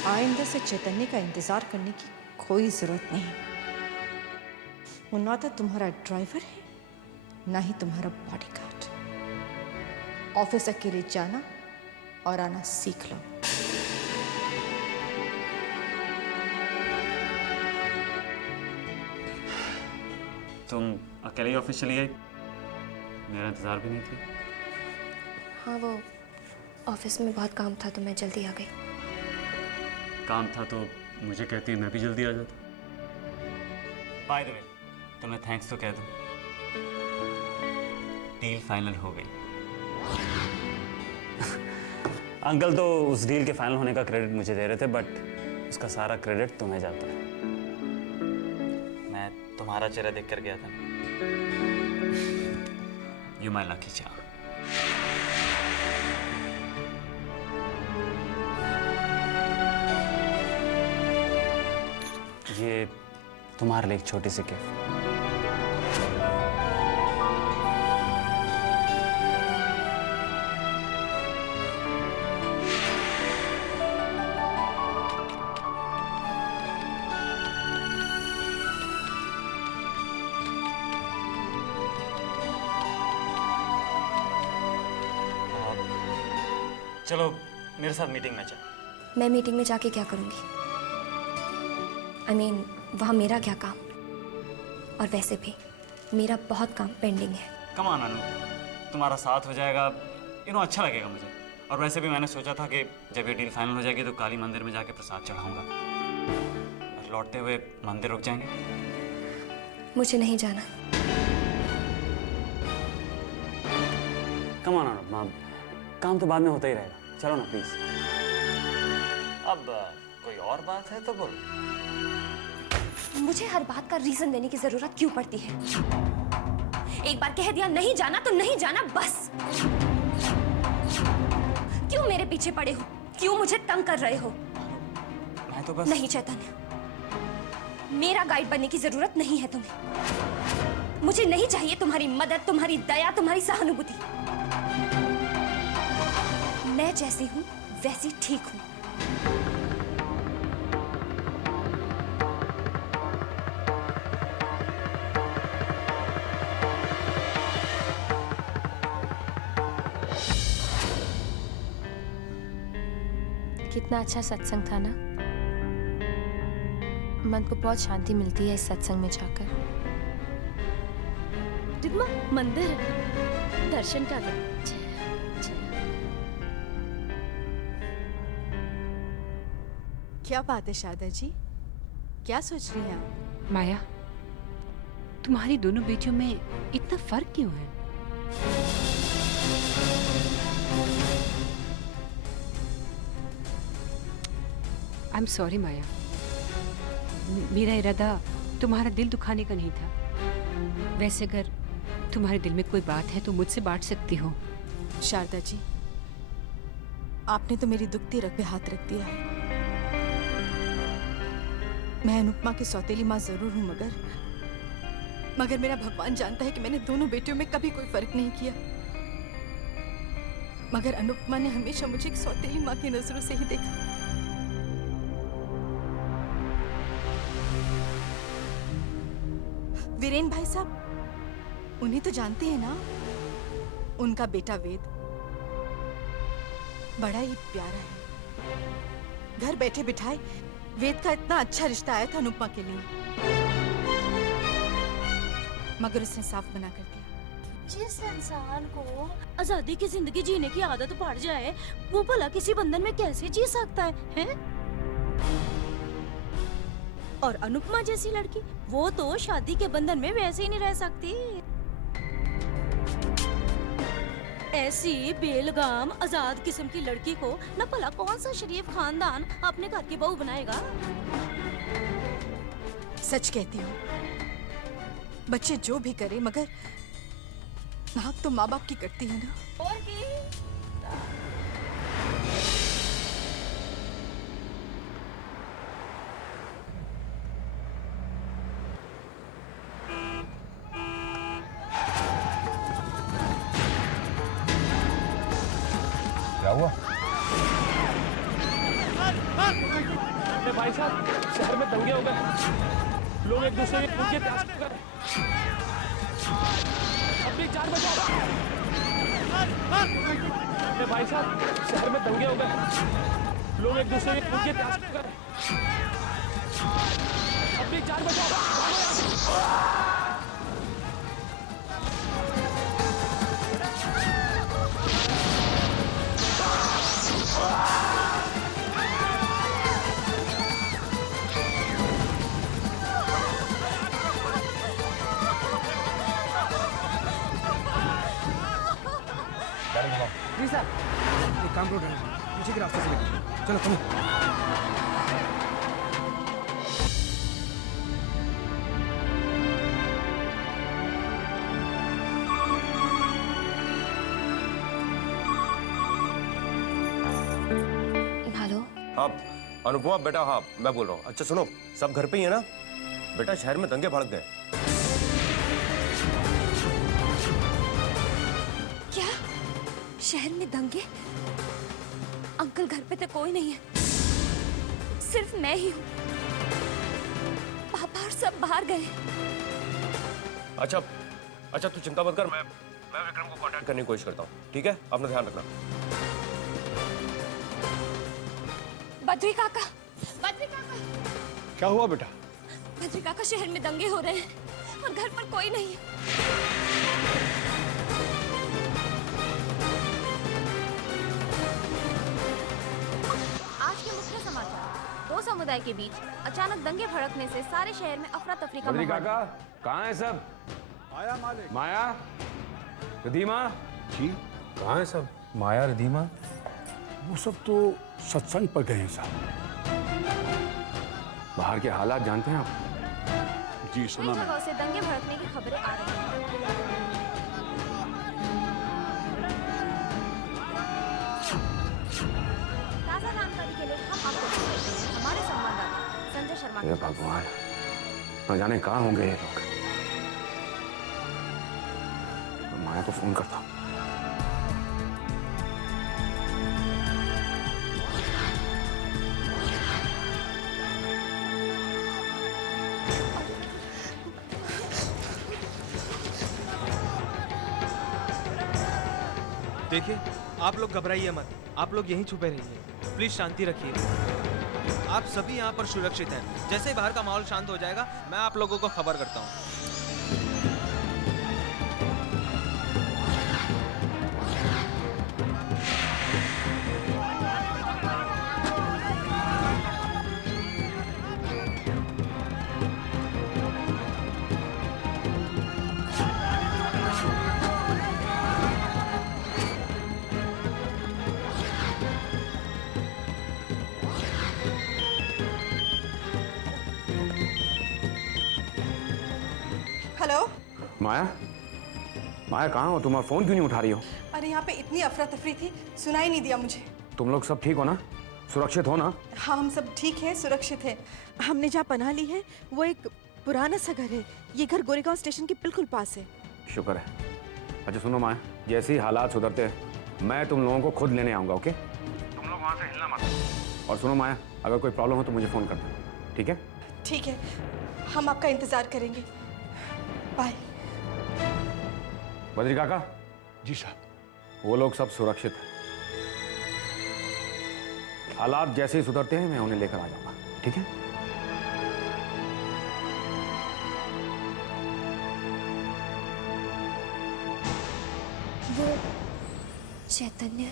आइंदा से चैतन्य का इंतजार करने की कोई जरूरत नहीं। वो ना तो तुम्हारा ड्राइवर है ना ही तुम्हारा बॉडीगार्ड। ऑफिस अकेले जाना और आना सीख लो। तुम अकेले ही ऑफिस चली गई? मेरा इंतजार भी नहीं थी। हाँ, वो ऑफिस में बहुत काम था तो मैं जल्दी आ गई। काम था तो मुझे कहती मैं भी जल्दी आ जाता। बाय द वे, तुम्हें थैंक्स तो कह दूं, डील फाइनल हो गई। अंकल तो उस डील के फाइनल होने का क्रेडिट मुझे दे रहे थे, बट उसका सारा क्रेडिट तुम्हें जाता है। मैं तुम्हारा चेहरा देख कर गया था। You my lucky charm. ये तुम्हारे लिए एक छोटी सी गिफ्ट। चलो मेरे साथ मीटिंग में चल। मैं मीटिंग में जाके क्या करूँगी? I mean, वहाँ मेरा क्या काम? और वैसे भी मेरा बहुत काम पेंडिंग है। कम ऑन अनु, तुम्हारा साथ हो जाएगा, अच्छा लगेगा मुझे। और वैसे भी मैंने सोचा था कि जब ये डील फाइनल हो जाएगी तो काली मंदिर में जाके प्रसाद चढ़ाऊंगा और लौटते हुए मंदिर रुक जाएंगे। मुझे नहीं जाना। कम ऑन अनु, काम तो बाद में होता ही रहेगा। चलो ना प्लीज। अब कोई और बात है तो बोलो। मुझे हर बात का रीजन देने की जरूरत क्यों पड़ती है? एक बार कह दिया नहीं जाना तो नहीं जाना, बस। क्यों मेरे पीछे पड़े हो? क्यों मुझे तंग कर रहे हो? मैं तो बस... नहीं चैतन्य, मेरा गाइड बनने की जरूरत नहीं है तुम्हें। मुझे नहीं चाहिए तुम्हारी मदद, तुम्हारी दया, तुम्हारी सहानुभूति। मैं जैसी हूं वैसी ठीक हूं। कितना अच्छा सत्संग था ना। मन को बहुत शांति मिलती है इस सत्संग में जाकर। दिग्मा, मंदिर दर्शन कर ले। क्या बात है शारदा जी, क्या सोच रही हैं आप? माया, तुम्हारी दोनों बेटियों में इतना फर्क क्यों है? आई एम सॉरी माया, मेरा इरादा तुम्हारा दिल दुखाने का नहीं था। वैसे अगर तुम्हारे दिल में कोई बात है तो मुझसे बांट सकती हो। शारदा जी, आपने तो मेरी दुखती रग पे हाथ रख दिया है। मैं अनुपमा की सौतेली माँ जरूर हूँ, मगर मेरा भगवान जानता है कि मैंने दोनों बेटियों में कभी कोई फर्क नहीं किया। मगर अनुपमा ने हमेशा मुझे एक सौतेली माँ की नजरों से ही देखा। वीरेन भाई साहब, उन्हें तो जानते हैं ना, उनका बेटा वेद बड़ा ही प्यारा है। घर बैठे बिठाए वेद का इतना अच्छा रिश्ता आया था अनुपमा के लिए, मगर उसने साफ मना कर दिया। जिस इंसान को आजादी की जिंदगी जीने की आदत पड़ जाए, वो भला किसी बंधन में कैसे जी सकता है? और अनुपमा जैसी लड़की, वो तो शादी के बंधन में वैसे ही नहीं रह सकती। ऐसी बेलगाम आजाद किस्म की लड़की को न भला कौन सा शरीफ खानदान अपने घर की बहू बनाएगा? सच कहती हूँ, बच्चे जो भी करे मगर नाक तो माँ बाप की कटती है ना। और की क्या हुआ? भाई साहब, शहर में दंगे हो गए, लोग एक दूसरे के खून के प्यासे हो गए। अपनी जान बचाओ। भाई साहब, शहर में दंगे हो गए, लोग एक दूसरे के खून के प्यासे हो गए। अपनी जान बचाओ। जी सर, एक काम करो, पीछे के रास्ते से निकलो। चलो चलो। हेलो। हाँ अनुपमा बेटा, हाँ मैं बोल रहा हूँ। अच्छा सुनो, सब घर पे ही है ना? बेटा शहर में दंगे भड़क गए। क्या शहर में दंगे? अंकल घर पे तो कोई नहीं है, सिर्फ मैं ही हूँ। पापा और सब बाहर गए। अच्छा अच्छा, तू चिंता मत कर, मैं विक्रम को कांटेक्ट करने की कोशिश करता हूँ, ठीक है? अपना ध्यान रखना। बद्री काका, बद्री काका। क्या हुआ बेटा? बद्री काका, शहर में दंगे हो रहे हैं और घर पर कोई नहीं है। आज के मुख्य समाचार। दो समुदाय के बीच अचानक दंगे भड़कने से सारे शहर में अफरा तफरी का माहौल। काका, कहाँ है सब? माया, मालिक। माया, रिधीमा जी कहाँ है सब? माया, रिधीमा, वो सब तो सत्संग पर गए हैं साहब। बाहर के हालात जानते हैं आप? जी सुना कई जगहों से दंगे भड़कने की खबरें आ रही हैं। ताज़ा जानकारी के लिए हम आपको देते हैं हमारे संवाददाता संजय शर्मा के पास। भगवान, न जाने कहाँ होंगे ये लोग। माया को फोन करता हूँ। देखिए, आप लोग घबराइए मत, आप लोग यहीं छुपे रहिए, प्लीज शांति रखिए। आप सभी यहाँ पर सुरक्षित हैं। जैसे ही बाहर का माहौल शांत हो जाएगा, मैं आप लोगों को खबर करता हूँ। हेलो। माया, माया कहाँ हो तुम? और फोन क्यों नहीं उठा रही हो? अरे यहाँ पे इतनी अफरा तफरी थी, सुनाई नहीं दिया मुझे। तुम लोग सब ठीक हो ना? सुरक्षित हो ना? हाँ हम सब ठीक हैं, सुरक्षित हैं। हमने जहाँ पनाह ली है वो एक पुराना सा घर है। ये घर गोरेगांव स्टेशन के बिल्कुल पास है। शुक्र है। अच्छा सुनो माया, जैसे ही हालात सुधरते हैं मैं तुम लोगों को खुद लेने आऊंगा, ओके? तुम लोग वहाँ से हिलना मत। और सुनो माया, अगर कोई प्रॉब्लम हो तो मुझे फोन कर दो, ठीक है? ठीक है, हम आपका इंतजार करेंगे। बाय। बद्री काका। जी साहब। वो लोग सब सुरक्षित हैं। हालात जैसे ही सुधरते हैं मैं उन्हें लेकर आ जाऊंगा, ठीक है? चैतन्य,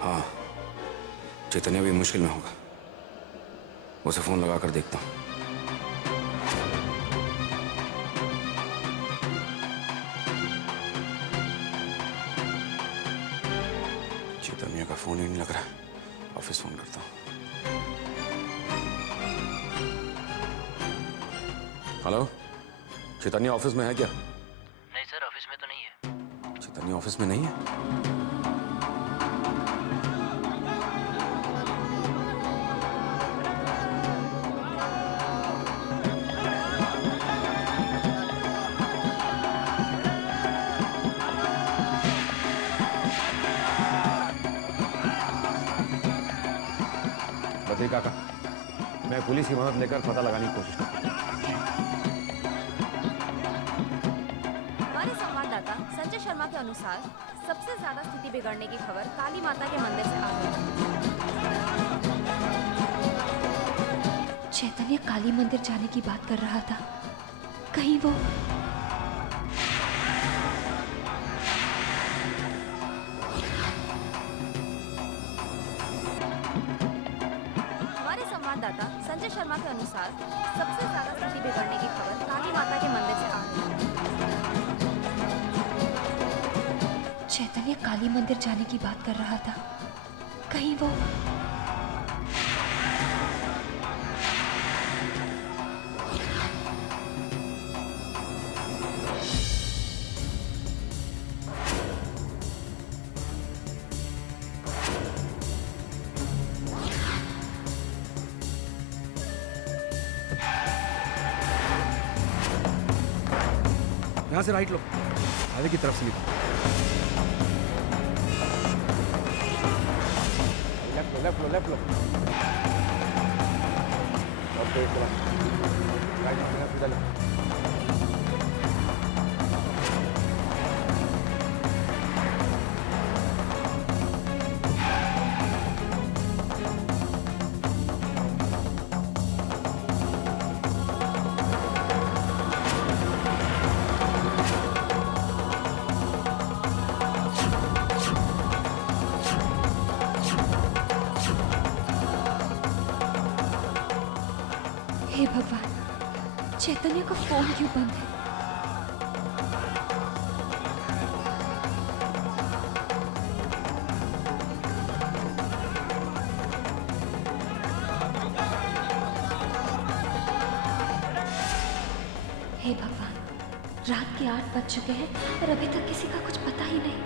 हाँ, चैतन्य भी मुश्किल में होगा। उसे फोन लगा कर देखता हूँ। चैतन्य का फोन ही नहीं लग रहा। ऑफिस फोन करता हूँ। हेलो, चैतन्य ऑफिस में है क्या? नहीं सर, ऑफिस में तो नहीं है। चैतन्य ऑफिस में नहीं है? बद्री काका, मैं पुलिस की मदद लेकर पता लगाने की कोशिश करता हूँ। हमारे संवाददाता संजय शर्मा के अनुसार सबसे ज्यादा स्थिति बिगड़ने की खबर काली माता के मंदिर से आ गई। चैतन्य काली मंदिर जाने की बात कर रहा था। कहीं वो हमारे संवाददाता संजय शर्मा के अनुसार सबसे ज्यादा स्थिति बिगड़ने की खबर काली माता के मंदिर से आ गई। चैतन्य काली मंदिर जाने की बात कर रहा था। कहीं वो यहाँ से राइट लो, आगे की तरफ से निकलो। लेफ्ट लो, लेफ्ट लो। अब तेज चला। राइट में सीधा लो। हे भगवान, चैतन्य का फोन क्यों बंद है? हे भगवान, रात के 8 बज चुके हैं और अभी तक किसी का कुछ पता ही नहीं।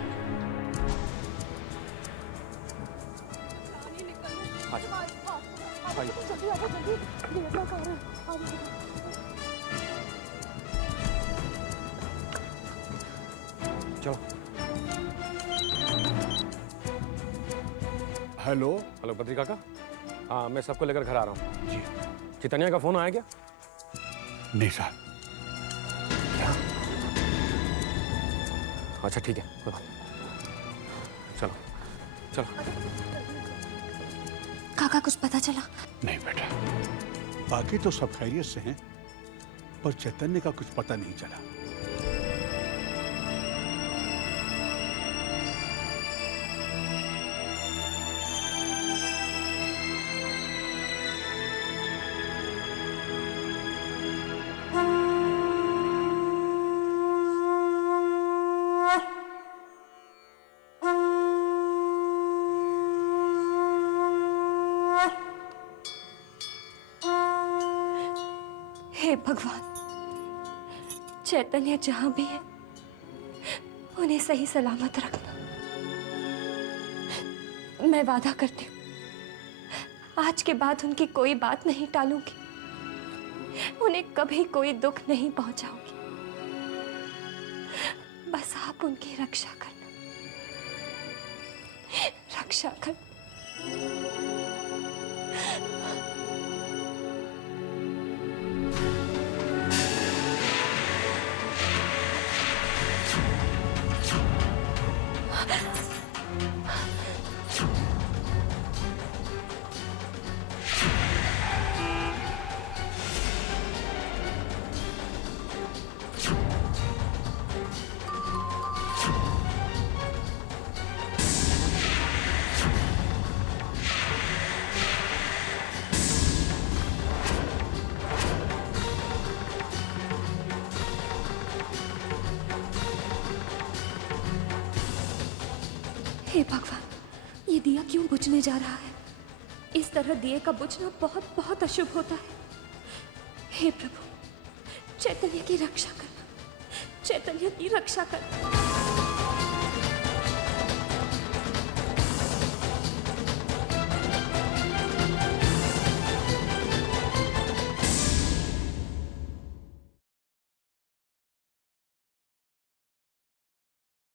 चलो। हेलो। हेलो बद्री काका। हाँ, मैं सबको लेकर घर आ रहा हूँ। जी। चैतन्य का फोन आया क्या? नहीं साहब। अच्छा ठीक है, कोई बात नहीं। चलो चलो। काका कुछ पता चला? नहीं बेटा, बाकी तो सब खैरियत से हैं, पर चैतन्य का कुछ पता नहीं चला। हे भगवान, चैतन्य जहां भी है उन्हें सही सलामत रखना। मैं वादा करती हूँ आज के बाद उनकी कोई बात नहीं टालूंगी, उन्हें कभी कोई दुख नहीं पहुंचाऊंगी। बस आप उनकी रक्षा करना, रक्षा करना। हे भगवान, ये दिया क्यों बुझने जा रहा है? इस तरह दिए का बुझना बहुत बहुत अशुभ होता है। हे प्रभु, चैतन्य की रक्षा करना, चैतन्य की रक्षा करना।